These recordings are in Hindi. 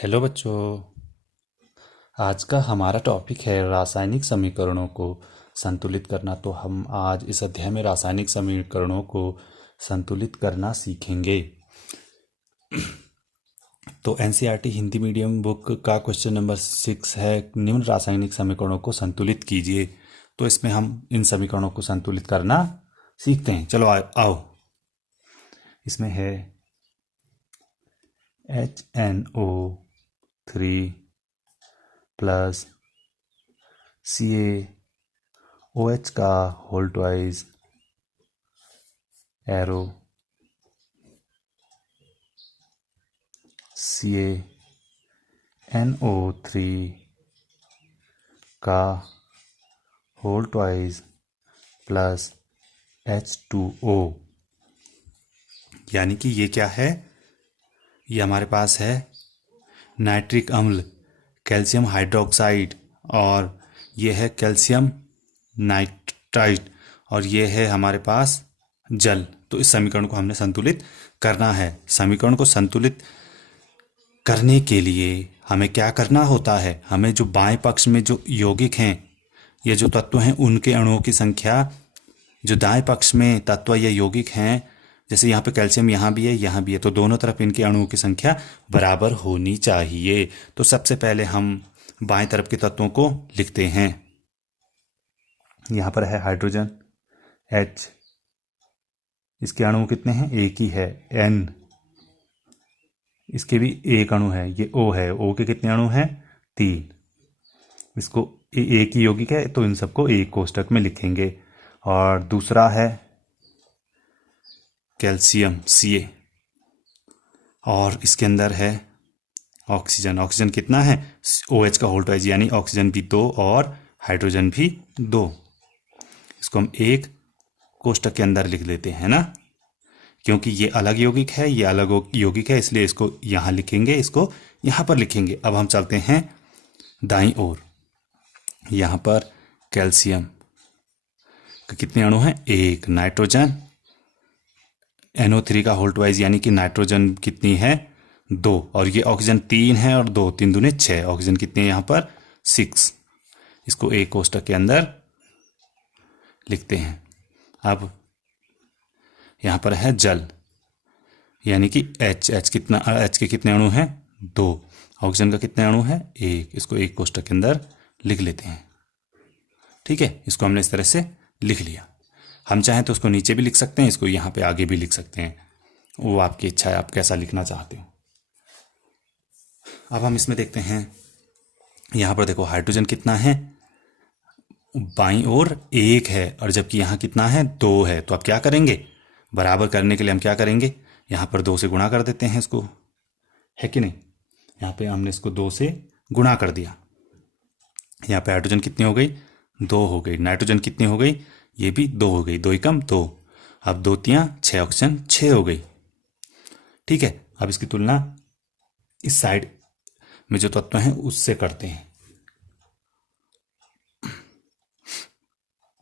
हेलो बच्चों। आज का हमारा टॉपिक है रासायनिक समीकरणों को संतुलित करना। तो हम आज इस अध्याय में रासायनिक समीकरणों को संतुलित करना सीखेंगे। तो एनसीईआरटी हिंदी मीडियम बुक का क्वेश्चन नंबर 6 है, निम्न रासायनिक समीकरणों को संतुलित कीजिए। तो इसमें हम इन समीकरणों को संतुलित करना सीखते हैं। चलो आओ। इसमें है HNO3 प्लस CaOH का होल ट्वाइस एरो CaNO3 का होल ट्वाइस प्लस H2O। यानी कि ये क्या है? ये हमारे पास है नाइट्रिक अम्ल, कैल्शियम हाइड्रोक्साइड, और ये है कैल्शियम नाइट्राइट, और ये है हमारे पास जल। तो इस समीकरण को हमने संतुलित करना है। समीकरण को संतुलित करने के लिए हमें क्या करना होता है? हमें जो बाएं पक्ष में जो यौगिक हैं, ये जो तत्व हैं, उनके अणुओं की संख्या, जो दाएं पक्ष में तत्व या यौगिक हैं, जैसे यहाँ पे कैल्शियम यहाँ भी है, यहाँ भी है, तो दोनों तरफ इनके अणुओं की संख्या बराबर होनी चाहिए। तो सबसे पहले हम बाएं तरफ के तत्वों को लिखते हैं। यहाँ पर है हाइड्रोजन H, इसके अणु कितने हैं? एक ही है। N, इसके भी एक अणु है। ये O है, O के कितने अणु हैं? 3। इसको एक ही यौगिक है, तो इन सबको एक कोष्टक में लिखेंगे। और दूसरा है कैल्शियम Ca, और इसके अंदर है ऑक्सीजन। ऑक्सीजन कितना है? OH का होल ट्वाइस, यानी ऑक्सीजन भी 2 और हाइड्रोजन भी 2। इसको हम एक कोष्टक के अंदर लिख देते हैं ना, क्योंकि ये अलग यौगिक है, ये अलग यौगिक है, इसलिए इसको यहाँ लिखेंगे, इसको यहाँ पर लिखेंगे। अब हम चलते हैं दाईं ओर। यहाँ पर कैल्शियम के कितने अणु हैं? एक। नाइट्रोजन NO3 का होल ट्वाइस, यानी कि नाइट्रोजन कितनी है? 2, और ये ऑक्सीजन 3 है, और 2 3 दूने 6। ऑक्सीजन कितनी है यहाँ पर? 6। इसको एक कोष्टक के अंदर लिखते हैं। अब यहाँ पर है जल, यानी कि H कितना? H के कितने अणु हैं? 2। ऑक्सीजन का कितने अणु है? 1। इसको एक कोष्टक के अंदर लिख लेते हैं। ठीक है, इसको हमने इस तरह से लिख लिया। हम चाहें तो उसको नीचे भी लिख सकते हैं, इसको यहाँ पे आगे भी लिख सकते हैं, वो आपकी इच्छा है, आप कैसा लिखना चाहते हो। अब हम इसमें देखते हैं, यहाँ पर देखो हाइड्रोजन कितना है? बाईं ओर 1 है, और जबकि यहाँ कितना है? 2 है। तो अब क्या करेंगे? बराबर करने के लिए हम क्या करेंगे? यहाँ पर 2 से गुणा कर देते हैं इसको, है कि नहीं? यहाँ पे हमने इसको 2 से गुणा कर दिया। यहाँ पे हाइड्रोजन कितनी हो गई? 2 हो गई। नाइट्रोजन कितनी हो गई? ये भी 2 हो गई। 2 एकम 2। अब 2 तियां 6, ऑक्सीजन 6 हो गई। ठीक है, अब इसकी तुलना इस साइड में जो तत्व हैं उससे करते हैं।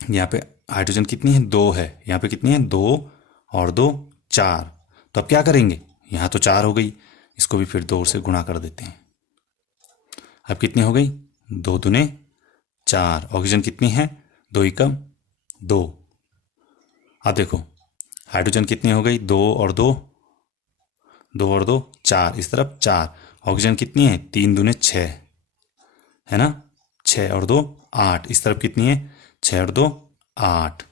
यहाँ पे हाइड्रोजन कितनी है? 2 है। यहाँ पे कितनी है? 2 और 2 4। तो अब क्या करेंगे? यहाँ तो 4 हो गई, इसको भी फिर 2 से गुणा कर देते हैं। अब कितनी हो गई? 2 दूने 4। ऑक्सीजन कितनी है? 2 एकम 2। अब देखो हाइड्रोजन कितनी हो गई? 2 और 2, 2 और 2 4। इस तरफ 4। ऑक्सीजन कितनी है? 3 दूने 6, है ना? 6 और 2 8। इस तरफ कितनी है? 6 और 2 8।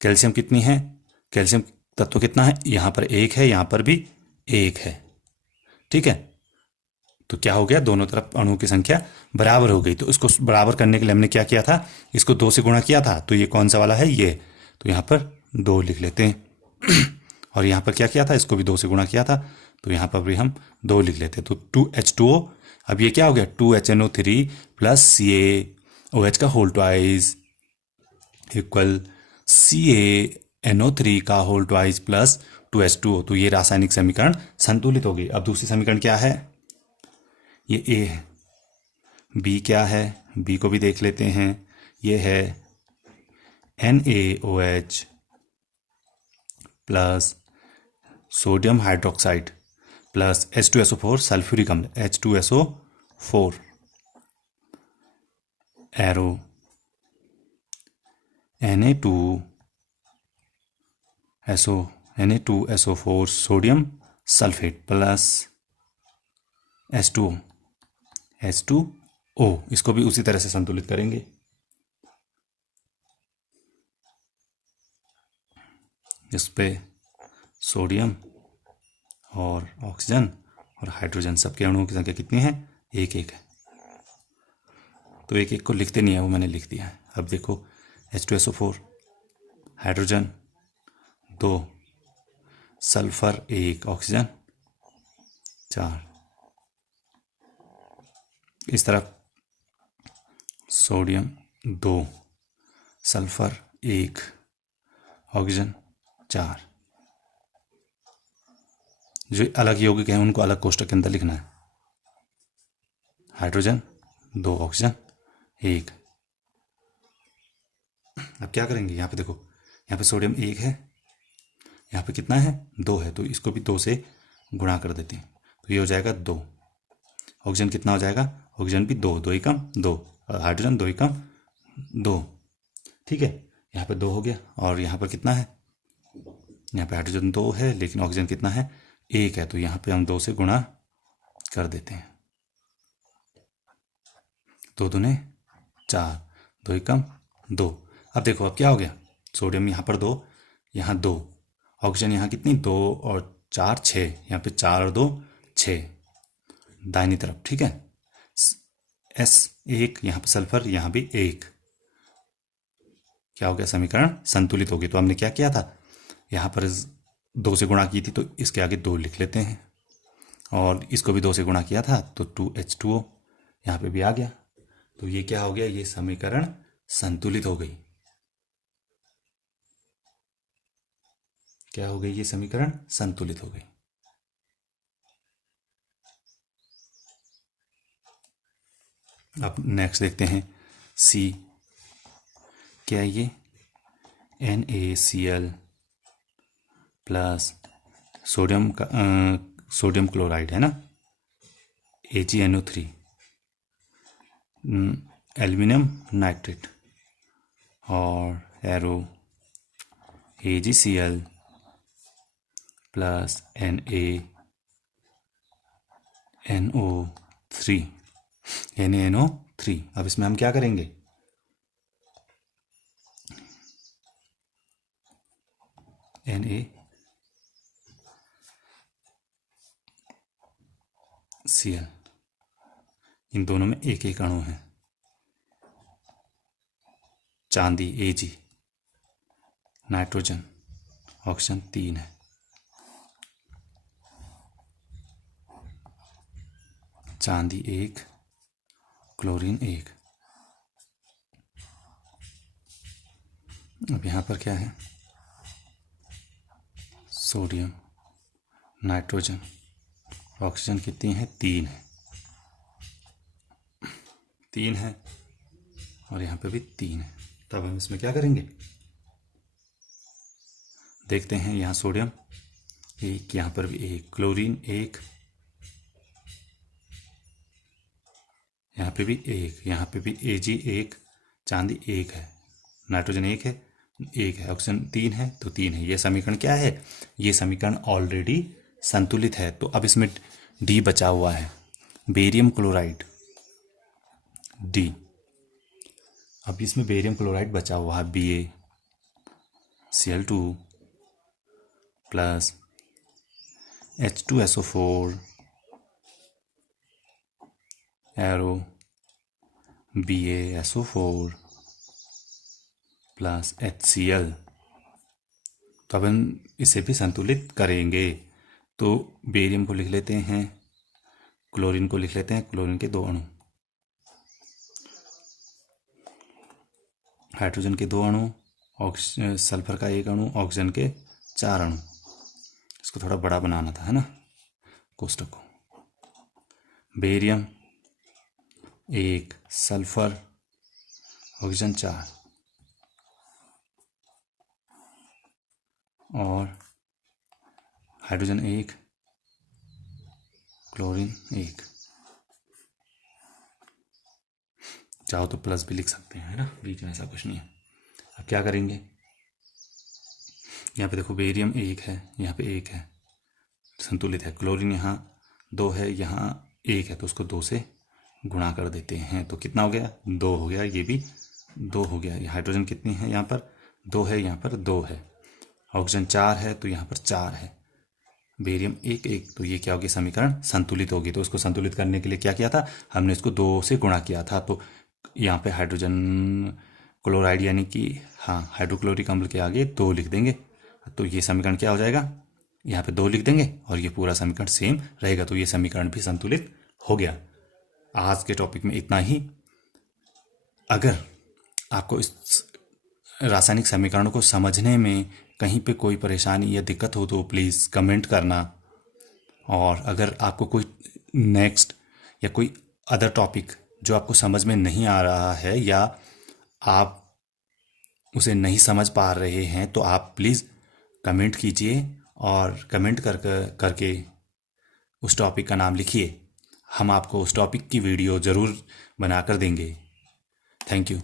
कैल्शियम कितनी है? कैल्शियम तत्व कितना है? यहाँ पर 1 है, यहाँ पर भी 1 है। ठीक है, तो क्या हो गया? दोनों तरफ अणुओं की संख्या बराबर हो गई। तो इसको बराबर करने के लिए हमने क्या किया था? इसको 2 से गुणा किया था। तो ये कौन सा वाला है? ये। तो यहाँ पर 2 लिख लेते हैं। और यहाँ पर क्या किया था? इसको भी 2 से गुणा किया था, तो यहाँ पर भी हम 2 लिख लेते हैं। तो 2H2O। अब ये क्या हो गया? 2HNO3 प्लस CaOH का होल ट्वाइस इक्वल CaNO3 का होल ट्वाइस प्लस 2H2O। तो ये रासायनिक समीकरण संतुलित हो गई। अब दूसरी समीकरण क्या है? ये A है। B क्या है? B को भी देख लेते हैं। ये है NaOH plus sodium hydroxide plus H2SO4 sulphuric अम्ल H2SO4 arrow Na2SO4 sodium sulphate plus H2O इसको भी उसी तरह से संतुलित करेंगे। इस पे सोडियम और ऑक्सीजन और हाइड्रोजन सबके अणुओं की संख्या कितनी है? एक एक है। तो एक एक को लिखते नहीं है, वो मैंने लिख दिया है। अब देखो H2SO4 हाइड्रोजन 2 सल्फर 1 ऑक्सीजन 4, इस तरफ सोडियम 2 सल्फर 1 ऑक्सीजन 4। जो अलग यौगिक हैं उनको अलग कोष्टक के अंदर लिखना है। Hydrogen 2 oxygen 1। अब क्या करेंगे? यहाँ पे देखो, यहाँ पे सोडियम 1 है, यहाँ पे कितना है? 2 है, तो इसको भी 2 से गुणा कर देते हैं, तो ये हो जाएगा 2। ऑक्सीजन कितना हो जाएगा? ऑक्सीजन भी 2, 2 ही कम 2, हाइड्रोजन 2 ही कम 2। ठीक है, यहाँ पे 2 हो गया। और यहाँ पर कितना है? यहाँ पे हाइड्रोजन 2 है, लेकिन ऑक्सीजन कितना है? 1 है, तो यहाँ पे हम 2 से गुणा कर देते हैं। 2 दूने 4, 2 ही कम 2। अब देखो, अब क्या हो गया? सोडियम यहाँ पर 2, यहाँ 2, ऑक्सीजन यहाँ कितनी? 2 और 4 6, यहाँ पे 4 और 2 6 दाहिनी तरफ। ठीक है, S1 यहाँ पे सल्फर, यहाँ भी 1। क्या हो गया? समीकरण संतुलित हो गई। तो हमने क्या किया था? यहाँ पर 2 से गुणा की थी, तो इसके आगे 2 लिख लेते हैं, और इसको भी 2 से गुणा किया था, तो 2H2O यहाँ पे भी आ गया। तो ये क्या हो गया? ये समीकरण संतुलित हो गई। क्या हो गई? ये समीकरण संतुलित हो गई। अब नेक्स्ट देखते हैं C। क्या है ये? NaCl प्लस सोडियम का सोडियम क्लोराइड है ना, AgNO3, एल्यूमिनियम नाइट्रेट, और एरो AgCl प्लस NaNO3। अब इसमें हम क्या करेंगे? NaCl, इन दोनों में एक एक अणु है। चांदी Ag, नाइट्रोजन, ऑक्सीजन 3 है। चांदी 1, क्लोरीन 1। अब यहाँ पर क्या है? सोडियम, नाइट्रोजन, ऑक्सीजन कितनी है? 3 है। 3 है, और यहाँ पे भी 3 है। तब हम इसमें क्या करेंगे? देखते हैं। यहाँ सोडियम 1, यहाँ पर भी 1, क्लोरीन 1, यहाँ पे भी 1, यहाँ पे भी Ag 1, चांदी 1 है, नाइट्रोजन 1 है, 1 है, ऑक्सीजन 3 है, तो 3 है। ये समीकरण क्या है? ये समीकरण ऑलरेडी संतुलित है। तो अब इसमें D बचा हुआ है, बेरियम क्लोराइड D। अब इसमें बेरियम क्लोराइड बचा हुआ है, BaCl2 plus H2SO4 arrow BaSO4 plus HCl। तो अब हम इसे भी संतुलित करेंगे। तो बेरियम को लिख लेते हैं, क्लोरीन को लिख लेते हैं, क्लोरीन के 2 अणु, हाइड्रोजन के 2 अणु, सल्फर का 1 अणु, ऑक्सीजन के 4 अणु। इसको थोड़ा बड़ा बनाना था, है ना, कोष्टक को। बेरियम 1, सल्फर, ऑक्सीजन 4, और हाइड्रोजन 1, क्लोरीन 1। चाहो तो प्लस भी लिख सकते हैं, है ना, बीच में ऐसा कुछ नहीं है। अब क्या करेंगे, यहाँ पे देखो बेरियम 1 है, यहाँ पे 1 है, संतुलित है। क्लोरीन यहाँ 2 है, यहाँ 1 है, तो उसको 2 से गुणा कर देते हैं, तो कितना हो गया, 2 हो गया। ये भी 2 हो गया। ये हाइड्रोजन कितनी है, यहाँ पर 2 है, यहाँ पर 2 है। ऑक्सीजन 4 है, तो यहाँ पर 4 है। बेरियम 1 तो ये क्या होगी, समीकरण संतुलित होगी। तो इसको संतुलित करने के लिए क्या किया था, हमने इसको 2 से गुणा किया था। तो यहाँ पे हाइड्रोजन क्लोराइड यानी कि हाँ हाइड्रोक्लोरिक अम्ल के आगे 2 लिख देंगे, तो ये समीकरण क्या हो जाएगा, यहाँ पे 2 लिख देंगे और ये पूरा समीकरण सेम रहेगा, तो ये समीकरण भी संतुलित हो गया। आज के टॉपिक में इतना ही। अगर आपको इस रासायनिक समीकरणों को समझने में कहीं पे कोई परेशानी या दिक्कत हो तो प्लीज़ कमेंट करना। और अगर आपको कोई नेक्स्ट या कोई अदर टॉपिक जो आपको समझ में नहीं आ रहा है या आप उसे नहीं समझ पा रहे हैं तो आप प्लीज़ कमेंट कीजिए और कमेंट करके उस टॉपिक का नाम लिखिए। हम आपको उस टॉपिक की वीडियो ज़रूर बनाकर देंगे। Thank you.